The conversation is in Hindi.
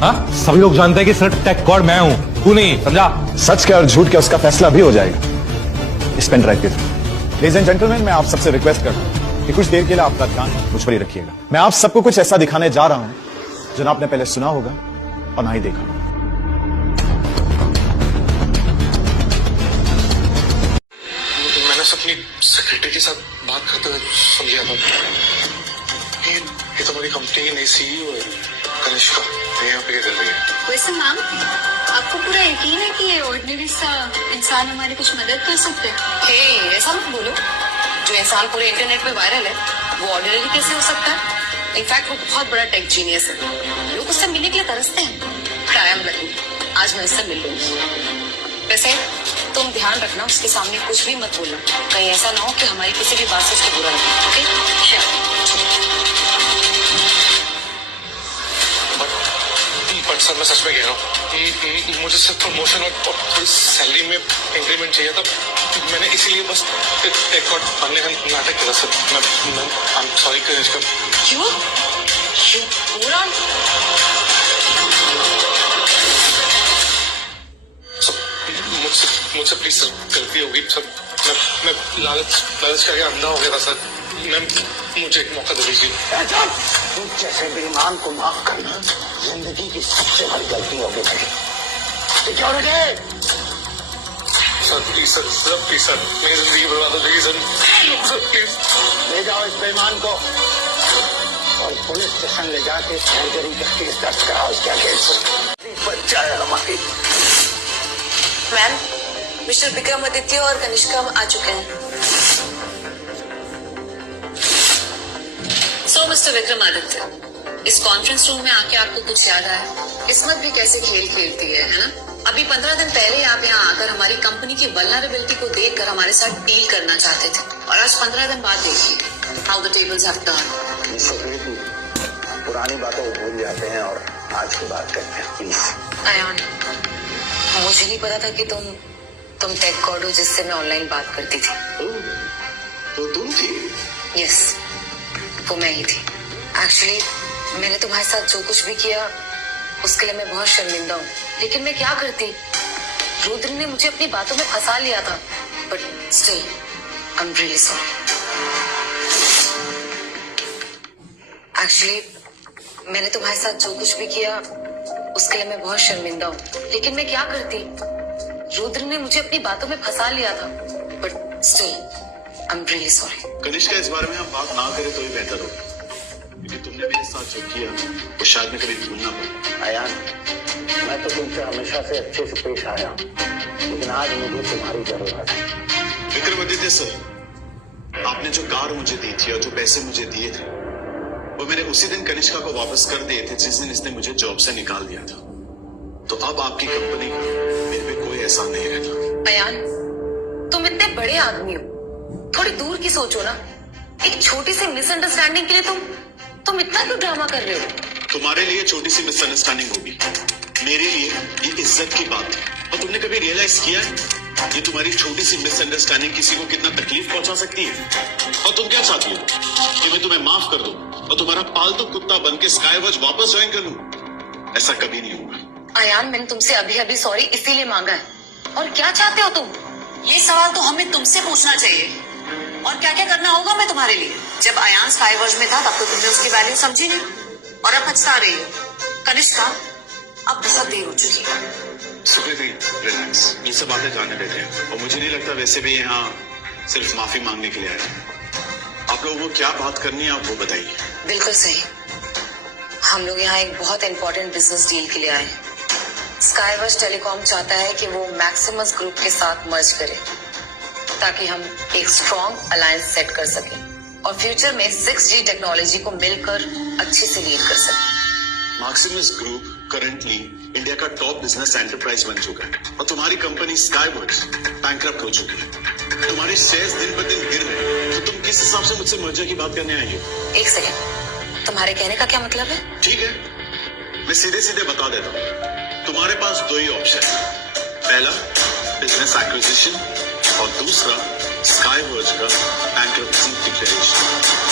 हाँ, सभी लोग जानते हैं कि सिर्फ टेक गॉड मैं हूँ, तू नहीं, समझा? सच क्या और झूठ क्या उसका फैसला भी हो जाएगा इस पेन ड्राइव के थ्रू। लेडीज एंड जेंटलमैन, मैं आप सबसे रिक्वेस्ट करता हूँ कि कुछ देर के लिए आपका ध्यान मुझ पर ही रखिएगा। मैं आप सबको कुछ ऐसा दिखाने जा रहा हूँ जो ना आपने पहले सुना होगा और ना ही देखा। मैंने अपनी सेक्रेटरी के साथ बात करते हुए सुन लिया था। ये तो हमारी कंपनी की नई सीईओ है कनिष्का, यहाँ पे क्या कर रही है? वैसे मैम, आपको पूरा यकीन है कि ये ऑर्डिनरी सा इंसान हमारी कुछ मदद कर सकते हैं? हे, ऐसा मत बोलो। जो इंसान पूरे इंटरनेट पे वायरल है वो ऑर्डिनरी कैसे हो सकता है? इनफैक्ट वो बहुत बड़ा टेक जीनियस है, लोग उससे मिलने के लिए तरसते हैं। आई एम लकी, आज मैं उससे मिल लूंगी। वैसे तुम ध्यान रखना, उसके सामने कुछ भी मत बोलना, कहीं ऐसा ना हो कि हमारी किसी भी बात से उसको बुरा लगे। ओके? बट सर, मैं सच में कह रहा हूँ, मुझे सिर्फ प्रमोशन और थोड़ी सैलरी में इंक्रीमेंट चाहिए था। मैंने इसीलिए बस टेक गॉड बनने का नाटक किया सर। मैं आई एम सॉरी कनिष्का। क्यों? पूरा मुझसे प्लीज सर, गलती होगी सर। मैं लालच करके अंधा हो गया था सर। मुझे एक मौका दे दीजिए। तुम जैसे बेईमान को माफ करना जिंदगी की सबसे बड़ी गलती होगी भाई। Security sir please sir, please sir, मेरी जिंदगी बर्बाद हो गई सर, प्लीज। ले जाओ इस बेईमान को और पुलिस स्टेशन ले जाके सर्जरी का केस दर्ज कराओ। इसका केस बच्चा है हमारी। मैम, मिस्टर विक्रमादित्य और कनिष्का आ चुके हैं। सो मिस्टर विक्रमादित्य, इस कॉन्फ्रेंस रूम में आके आपको कुछ याद आया? किस्मत भी कैसे खेल खेलती है ना? अभी 15 दिन पहले आप यहाँ आकर हमारी कंपनी की वल्नरेबिलिटी को देखकर हमारे साथ डील करना चाहते थे, और आज 15 दिन बाद देखिए how the tables have turned. पुरानी बातों को भूल जाते हैं और आज की बात करते हैं प्लीज। आयान, मुझे नहीं पता था कि तुम टेक गॉड हो जिससे मैं ऑनलाइन बात करती थी। तो तुम थी? यस, वो मैं ही थी। एक्चुअली मैंने तुम्हारे साथ जो कुछ भी किया उसके लिए मैं बहुत शर्मिंदा हूँ, लेकिन मैं क्या करती? रुद्र ने मुझे अपनी बातों में फंसा लिया था, but still I am really sorry. Actually मैंने तुम्हारे साथ जो कुछ भी किया उसके लिए मैं बहुत शर्मिंदा हूँ, लेकिन मैं क्या करती? रुद्र ने मुझे अपनी बातों में फंसा लिया था, but still I am really sorry. Kanishka, इस बारे में हम बात ना करें तो ही बेहतर होगा, क्योंकि तुमने मेरे साथ जो किया वो शायद मैं कभी भूल ना पाऊं। आयान, मैं तो तुमसे हमेशा से अच्छे से पेश आया हूँ, लेकिन आज मुझे तुम्हारी जरूरत है। विक्रमादित्य सर, आपने जो कार मुझे दी थी और जो पैसे मुझे दिए थे वो मैंने उसी दिन कनिष्का को वापस कर दिए थे जिस दिन इसने मुझे जॉब से निकाल दिया था। तो अब आपकी कंपनी का मेरे पे कोई एहसान नहीं रहता। अयान, तुम इतने बड़े आदमी हो, थोड़ी दूर की सोचो ना। एक छोटी सी मिसअंडरस्टैंडिंग के लिए तुम इतना क्यों ड्रामा कर रहे हो? तुम्हारे लिए छोटी सी मिसअंडरस्टैंडिंग होगी, मेरे लिए ये इज्जत की बात है। और तुमने कभी रियलाइज किया है ये तुम्हारी छोटी सी मिसअंडरस्टैंडिंग किसी को कितना तकलीफ पहुंचा सकती है? और तुम क्या चाहती हो कि मैं तुम्हें माफ कर दूं और तुम्हारा पालतू कुत्ता बन के स्काईवॉच वापस ज्वाइन कर लूं? ऐसा कभी नहीं होगा। अयान, मैंने तुमसे अभी अभी सॉरी इसीलिए मांगा है। और क्या चाहते हो तुम? ये सवाल तो हमें तुमसे पूछना चाहिए। और क्या क्या करना होगा मैं तुम्हारे लिए? जब अयान स्काईवॉच में था तब तो तुमने उसकी वैल्यू समझी नहीं, और अब पछता रही हो। कनिष्का, अब बहुत देर हो चुकी है। सुकृति, रिलैक्स, ये सब बातें जाने देते हैं। और मुझे नहीं लगता वैसे भी यहाँ सिर्फ माफी मांगने के लिए आए हैं। आप लोगों को क्या बात करनी है आप वो बताइए। बिल्कुल सही, हम लोग यहाँ एक बहुत इंपॉर्टेंट बिजनेस डील के लिए आए हैं। स्काईवॉच टेलीकॉम चाहता है कि वो मैक्सिमस ग्रुप के साथ मर्ज करे, ताकि हम एक स्ट्रॉन्ग अलायंस सेट कर सकें और फ्यूचर में 6G टेक्नोलॉजी को मिलकर अच्छे से लीड कर सकें। मैक्सिमस ग्रुप करंटली इंडिया का टॉप बिजनेस एंटरप्राइज बन चुका है और तुम्हारी कंपनी स्काईवॉच बैंकरप्ट हो चुकी है। तुम्हारे शेयर्स दिन ब दिन गिर रहे हैं, तो तुम किस हिसाब से मुझसे मर्जर की बात करने आई हो? एक सेकंड, तुम्हारे कहने का क्या मतलब है? ठीक है, मैं सीधे सीधे बता देता हूँ। तुम्हारे पास दो ही ऑप्शन है, पहला बिजनेस एक्विजिशन और दूसरा स्काईवॉच का बैंकरप्सी डिक्लेरेशन।